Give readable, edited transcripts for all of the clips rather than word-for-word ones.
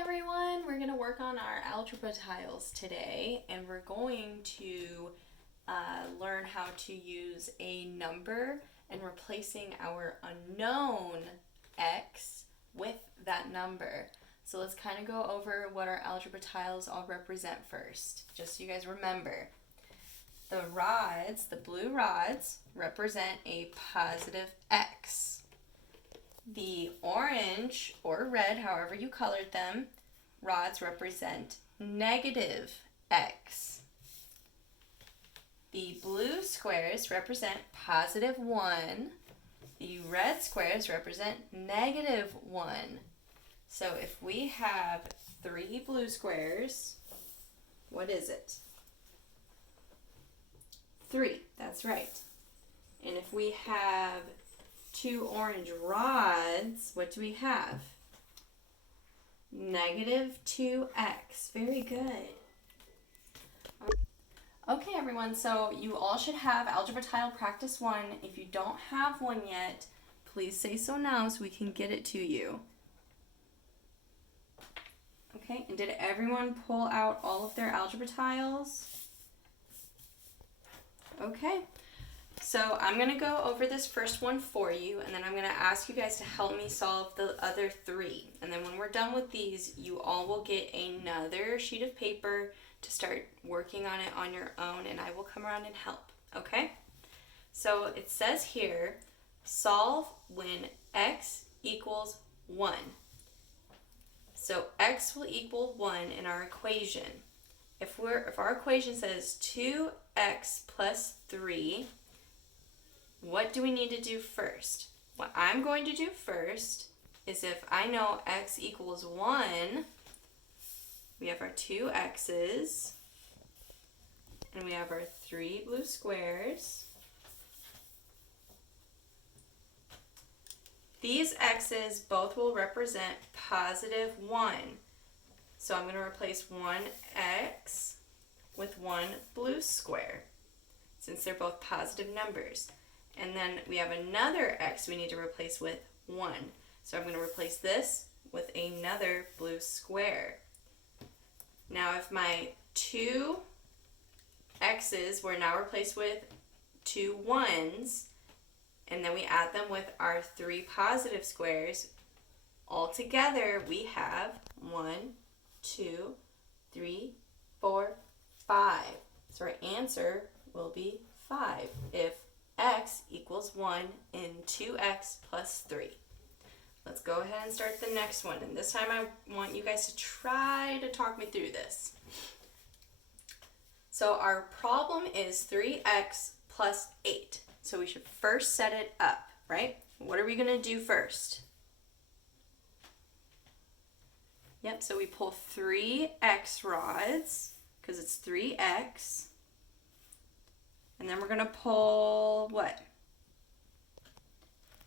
everyone, we're going to work on our algebra tiles today, and we're going to learn how to use a number and replacing our unknown x with that number. So let's kind of go over what our algebra tiles all represent first, just so you guys remember. The rods, the blue rods, represent a positive x. The orange or red, however you colored them, rods represent negative x. The blue squares represent positive 1. The red squares represent negative 1. So if we have 3 blue squares, what is it? 3, that's right. And if we have 2 orange rods, what do we have? Negative 2x. Very good. Okay, everyone, so you all should have Algebra Tile Practice 1. If you don't have one yet, please say so now so we can get it to you. Okay, and did everyone pull out all of their algebra tiles? Okay. So I'm going to go over this first one for you, and then I'm going to ask you guys to help me solve the other 3. And then when we're done with these, you all will get another sheet of paper to start working on it on your own, and I will come around and help, okay? So it says here, solve when x equals 1. So x will equal 1 in our equation. If our equation says 2x plus 3, what do we need to do first? What I'm going to do first is, if I know x equals 1, we have our 2 x's, and we have our 3 blue squares. These x's both will represent positive 1. So I'm going to replace 1x with 1 blue square, since they're both positive numbers. And then we have another x we need to replace with 1. So I'm going to replace this with another blue square. Now if my 2 x's were now replaced with 2 1's, and then we add them with our 3 positive squares, all together we have 1, 2, 3, 4, 5. So our answer will be 5 if x equals 1 in 2x plus 3. Let's go ahead and start the next one. And this time I want you guys to try to talk me through this. So our problem is 3x plus 8. So we should first set it up, right? What are we going to do first? Yep, so we pull 3 x rods, because it's 3x. And then we're going to pull, what?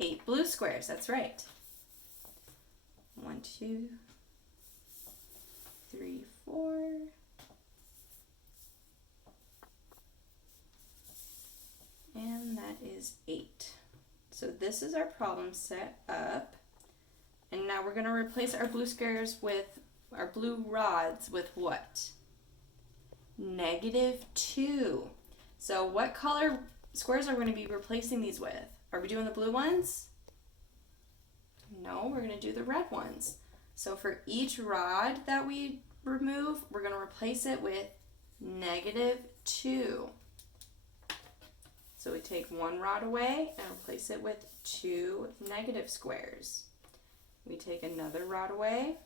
8 blue squares, that's right. 1, 2, 3, 4. And that is 8. So this is our problem set up. And now we're going to replace our blue squares with our blue rods with what? Negative 2. So what color squares are we going to be replacing these with? Are we doing the blue ones? No, we're going to do the red ones. So for each rod that we remove, we're going to replace it with negative 2. So we take 1 rod away and replace it with 2 negative squares. We take another rod away,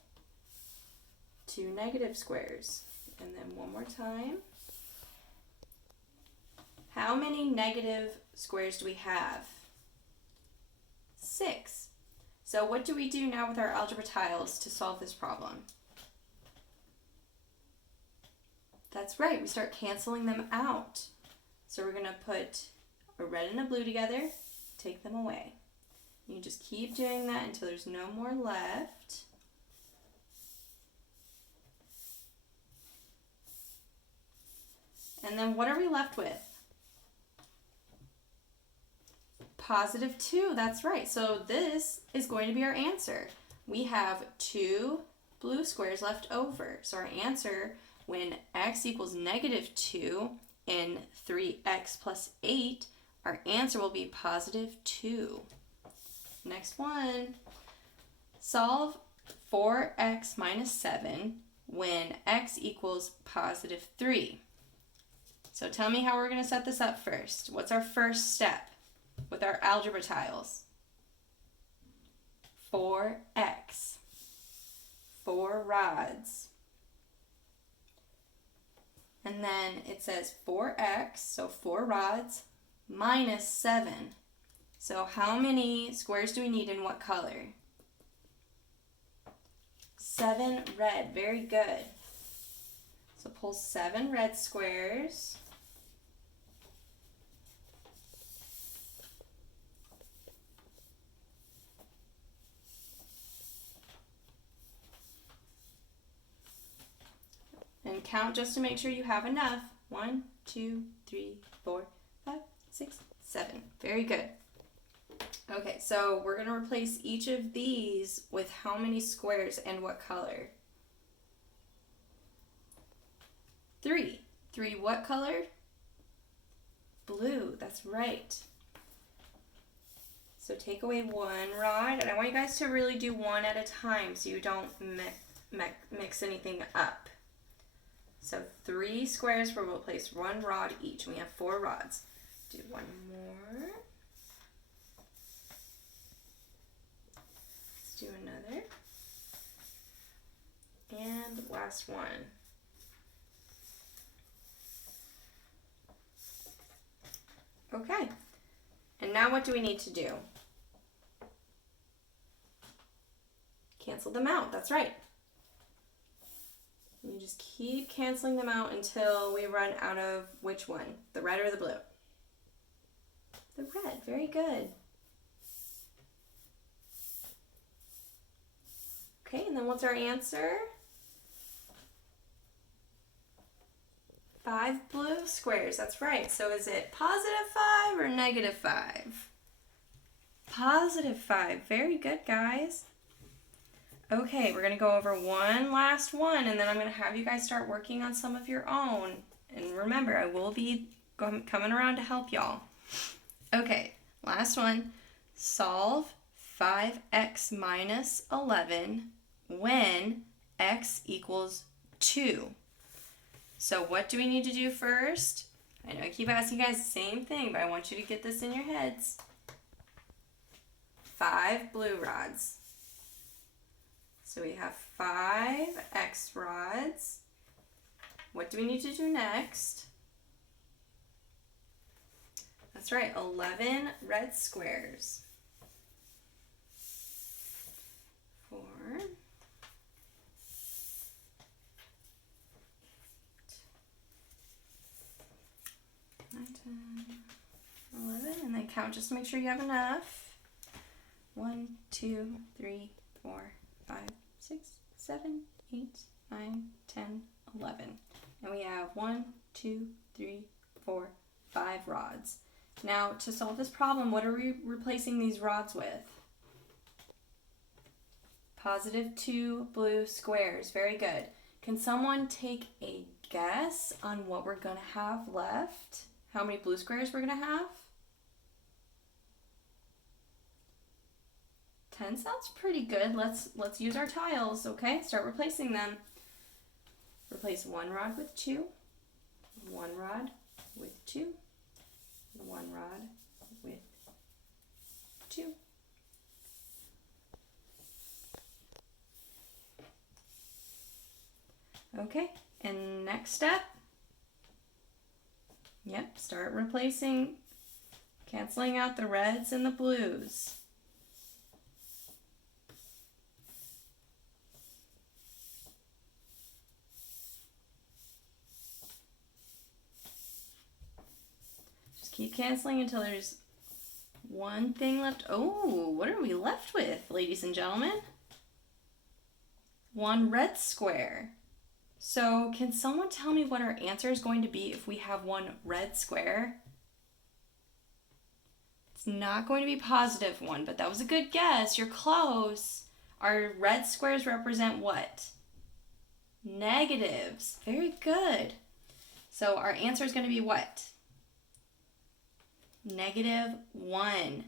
2 negative squares. And then one more time. How many negative squares do we have? 6. So what do we do now with our algebra tiles to solve this problem? That's right, we start canceling them out. So we're going to put a red and a blue together, take them away. You just keep doing that until there's no more left. And then what are we left with? Positive 2, that's right. So this is going to be our answer. We have 2 blue squares left over. So our answer, when x equals -2 and 3x plus 8, our answer will be +2. Next one. Solve 4x minus 7 when x equals +3. So tell me how we're going to set this up first. What's our first step with our algebra tiles? 4x. 4 rods. And then it says 4x, so 4 rods, minus 7. So how many squares do we need in what color? 7 red. Very good. So pull 7 red squares. And count just to make sure you have enough. 1, 2, 3, 4, 5, 6, 7. Very good. Okay, so we're going to replace each of these with how many squares and what color? 3. 3 what color? Blue. That's right. So take away 1 rod, and I want you guys to really do one at a time so you don't mix anything up. So 3 squares will replace 1 rod each. We have 4 rods. Do one more. Let's do another. And last one. Okay. And now what do we need to do? Cancel them out. That's right. You just keep canceling them out until we run out of which one? The red or the blue? The red. Very good. Okay, and then what's our answer? 5 blue squares. That's right. So is it +5 or -5? +5. Very good, guys. Okay, we're going to go over one last one, and then I'm going to have you guys start working on some of your own. And remember, I will be coming around to help y'all. Okay, last one. Solve 5x minus 11 when x equals 2. So what do we need to do first? I know I keep asking you guys the same thing, but I want you to get this in your heads. 5 blue rods. So we have 5 x rods. What do we need to do next? That's right, 11 red squares. 4. 9, 10, 11, and then count just to make sure you have enough. 1, 2, 3, 4, 5, 6, 7, 8, 9, 10, 11. And we have 1, 2, 3, 4, 5 rods. Now, to solve this problem, what are we replacing these rods with? +2 blue squares. Very good. Can someone take a guess on what we're going to have left? How many blue squares we're going to have? 10 sounds pretty good. Let's use our tiles, okay? Start replacing them. Replace 1 rod with 2, 1 rod with 2, 1 rod with 2. Okay, and next step. Yep, start replacing, canceling out the reds and the blues. Just keep canceling until there's one thing left. Oh, what are we left with, ladies and gentlemen? 1 red square. So can someone tell me what our answer is going to be if we have 1 red square? It's not going to be +1, but that was a good guess. You're close. Our red squares represent what? negatives. Very good. So our answer is going to be what? -1.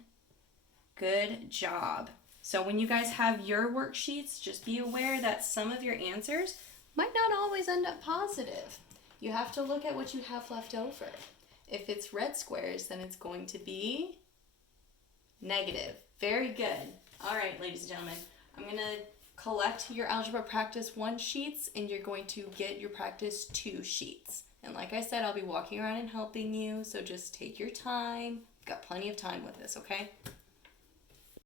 Good job. So when you guys have your worksheets, just be aware that some of your answers might not always end up positive. You have to look at what you have left over. If it's red squares, then it's going to be negative. Very good. All right, ladies and gentlemen, I'm going to collect your Algebra Practice 1 sheets, and you're going to get your Practice 2 sheets. And like I said, I'll be walking around and helping you, so just take your time. You've got plenty of time with this, okay?